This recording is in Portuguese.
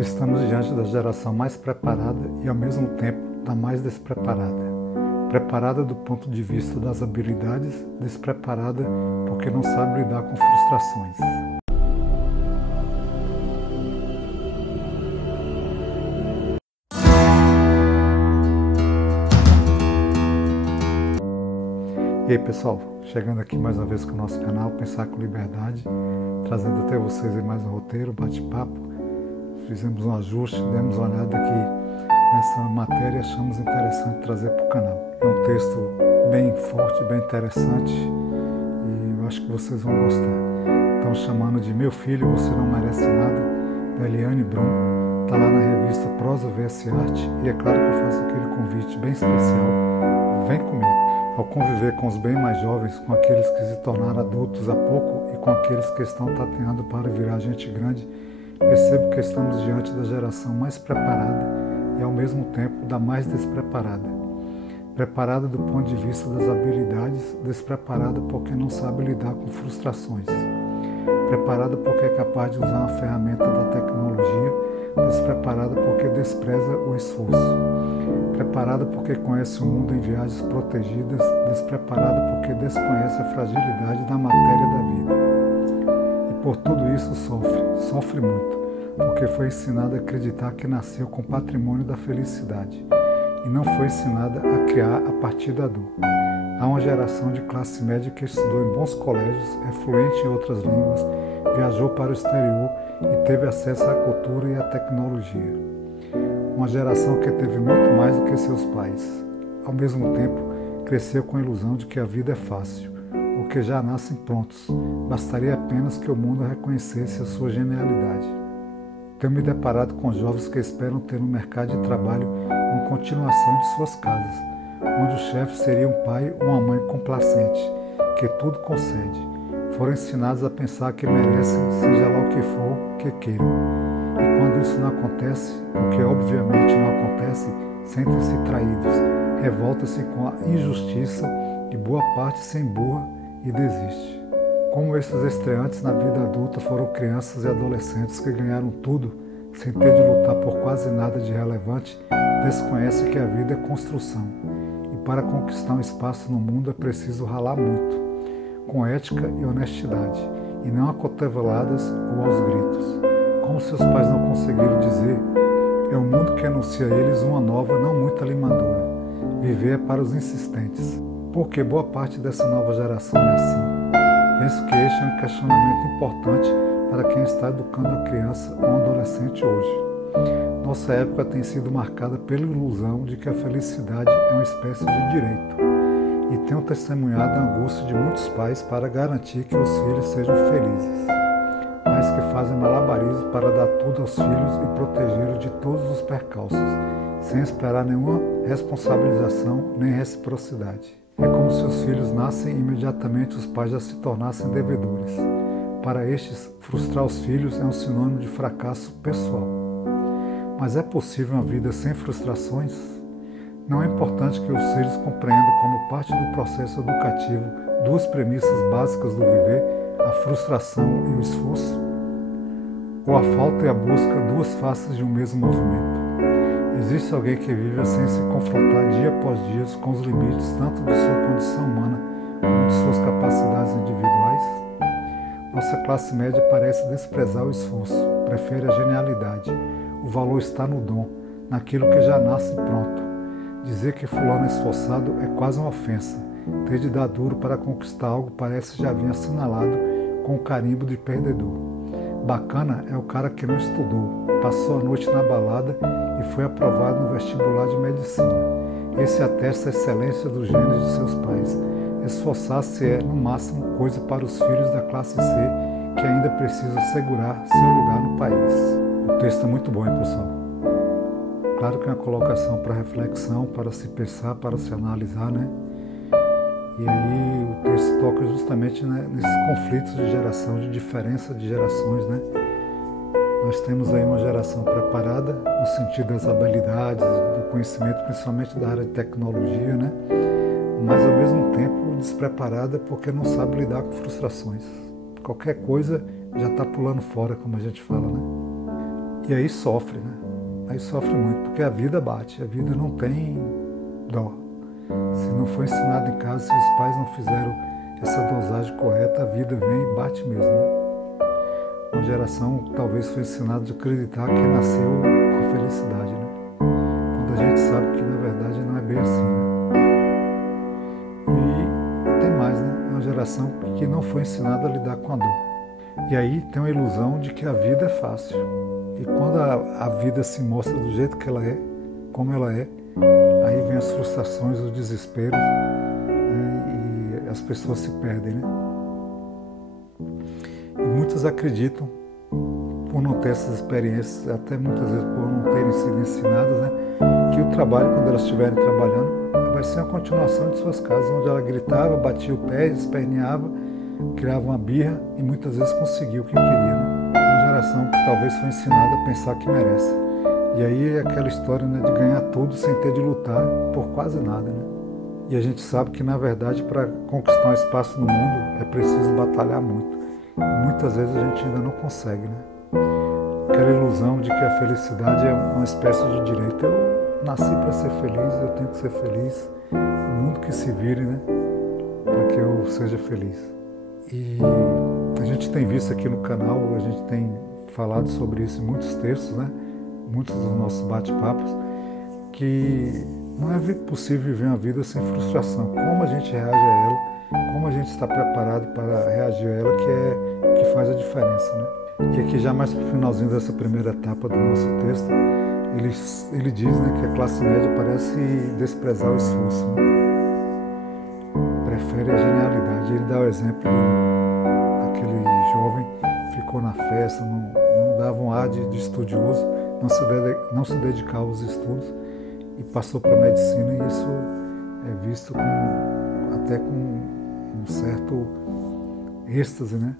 Estamos diante da geração mais preparada e, ao mesmo tempo, da mais despreparada. Preparada do ponto de vista das habilidades, despreparada porque não sabe lidar com frustrações. E aí pessoal, chegando aqui mais uma vez com o nosso canal Pensar com Liberdade, trazendo até vocês aí mais um roteiro, bate-papo. Fizemos um ajuste, demos uma olhada aqui nessa matéria e achamos interessante trazer para o canal. É um texto bem forte, bem interessante e eu acho que vocês vão gostar. Estamos chamando de Meu Filho, Você Não Merece Nada, da Eliane Brum. Está lá na revista Prosa vs Arte e é claro que eu faço aquele convite bem especial. Vem comigo. Ao conviver com os bem mais jovens, com aqueles que se tornaram adultos há pouco e com aqueles que estão tateando para virar gente grande, percebo que estamos diante da geração mais preparada e, ao mesmo tempo, da mais despreparada. Preparada do ponto de vista das habilidades, despreparada porque não sabe lidar com frustrações. Preparada porque é capaz de usar uma ferramenta da tecnologia, despreparada porque despreza o esforço. Preparada porque conhece o mundo em viagens protegidas, despreparada porque desconhece a fragilidade da matéria da vida. E por tudo isso sofre muito, porque foi ensinada a acreditar que nasceu com o patrimônio da felicidade e não foi ensinada a criar a partir da dor. Há uma geração de classe média que estudou em bons colégios, é fluente em outras línguas, viajou para o exterior e teve acesso à cultura e à tecnologia. Uma geração que teve muito mais do que seus pais. Ao mesmo tempo, cresceu com a ilusão de que a vida é fácil, ou que já nascem prontos. Bastaria apenas que o mundo reconhecesse a sua genialidade. Tenho me deparado com jovens que esperam ter no mercado de trabalho uma continuação de suas casas, onde o chefe seria um pai ou uma mãe complacente, que tudo concede. Foram ensinados a pensar que merecem, seja lá o que for, que queiram. E quando isso não acontece, porque obviamente não acontece, sentem-se traídos, revoltam-se com a injustiça e boa parte se emburra e desiste. Como esses estreantes na vida adulta foram crianças e adolescentes que ganharam tudo, sem ter de lutar por quase nada de relevante, desconhecem que a vida é construção. E para conquistar um espaço no mundo é preciso ralar muito, com ética e honestidade, e não a cotoveladas ou aos gritos. Como seus pais não conseguiram dizer, é o mundo que anuncia a eles uma nova, não muito animadora. Viver é para os insistentes. Porque boa parte dessa nova geração é assim. Penso que este é um questionamento importante para quem está educando a criança ou um adolescente hoje. Nossa época tem sido marcada pela ilusão de que a felicidade é uma espécie de direito. E tenho testemunhado a angústia de muitos pais para garantir que os filhos sejam felizes. Pais que fazem malabarismo para dar tudo aos filhos e protegê-los de todos os percalços, sem esperar nenhuma responsabilização nem reciprocidade. É como se os filhos nascem e imediatamente os pais já se tornassem devedores. Para estes, frustrar os filhos é um sinônimo de fracasso pessoal. Mas é possível uma vida sem frustrações? Não é importante que os filhos compreendam como parte do processo educativo duas premissas básicas do viver, a frustração e o esforço? Ou a falta e a busca, duas faces de um mesmo movimento? Existe alguém que vive sem se confrontar dia após dia com os limites tanto de sua condição humana como de suas capacidades individuais? Nossa classe média parece desprezar o esforço, prefere a genialidade. O valor está no dom, naquilo que já nasce pronto. Dizer que fulano é esforçado é quase uma ofensa. Ter de dar duro para conquistar algo parece já vir assinalado com o carimbo de perdedor. Bacana é o cara que não estudou, passou a noite na balada e foi aprovado no vestibular de medicina. Esse atesta a excelência dos genes de seus pais. Esforçar-se é, no máximo, coisa para os filhos da classe C que ainda precisam assegurar seu lugar no país. O texto é muito bom, hein, pessoal? Claro que é uma colocação para reflexão, para se pensar, para se analisar, né? E aí o texto toca justamente, né, nesses conflitos de geração, de diferença de gerações, né? Nós temos aí uma geração preparada no sentido das habilidades, do conhecimento, principalmente da área de tecnologia, né? Mas ao mesmo tempo despreparada porque não sabe lidar com frustrações. Qualquer coisa já está pulando fora, como a gente fala, né? E aí sofre, né? Aí sofre muito, porque a vida bate, a vida não tem dó. Se não foi ensinado em casa, se os pais não fizeram essa dosagem correta, a vida vem e bate mesmo, né? Uma geração talvez foi ensinada a acreditar que nasceu com felicidade, né? Quando a gente sabe que na verdade não é bem assim, né? E tem mais, né? É uma geração que não foi ensinada a lidar com a dor. E aí tem uma ilusão de que a vida é fácil. E quando a vida se mostra do jeito que ela é, como ela é, aí vem as frustrações, os desesperos, né? E as pessoas se perdem, né? E muitas acreditam, por não ter essas experiências, até muitas vezes por não terem sido ensinadas, né, que o trabalho, quando elas estiverem trabalhando, vai ser a continuação de suas casas, onde ela gritava, batia o pé, esperneava, criava uma birra e muitas vezes conseguia o que queria, né? Uma geração que talvez foi ensinada a pensar que merece. E aí é aquela história, né, de ganhar tudo sem ter de lutar por quase nada, né? E a gente sabe que, na verdade, para conquistar um espaço no mundo é preciso batalhar muito. E muitas vezes a gente ainda não consegue, né? Aquela ilusão de que a felicidade é uma espécie de direito. Eu nasci para ser feliz, eu tenho que ser feliz. O mundo que se vire, né? Para que eu seja feliz. E a gente tem visto aqui no canal, a gente tem falado sobre isso em muitos textos, né? Muitos dos nossos bate-papos, que não é possível viver uma vida sem frustração. Como a gente reage a ela, como a gente está preparado para reagir a ela, que faz a diferença, né? E aqui já mais para o finalzinho dessa primeira etapa do nosso texto, ele diz, né, que a classe média parece desprezar o esforço, né? Prefere a genialidade. Ele dá o exemplo daquele jovem que ficou na festa, não dava um ar de estudioso, não se dedicava aos estudos e passou para a medicina, e isso é visto até com um certo êxtase, né?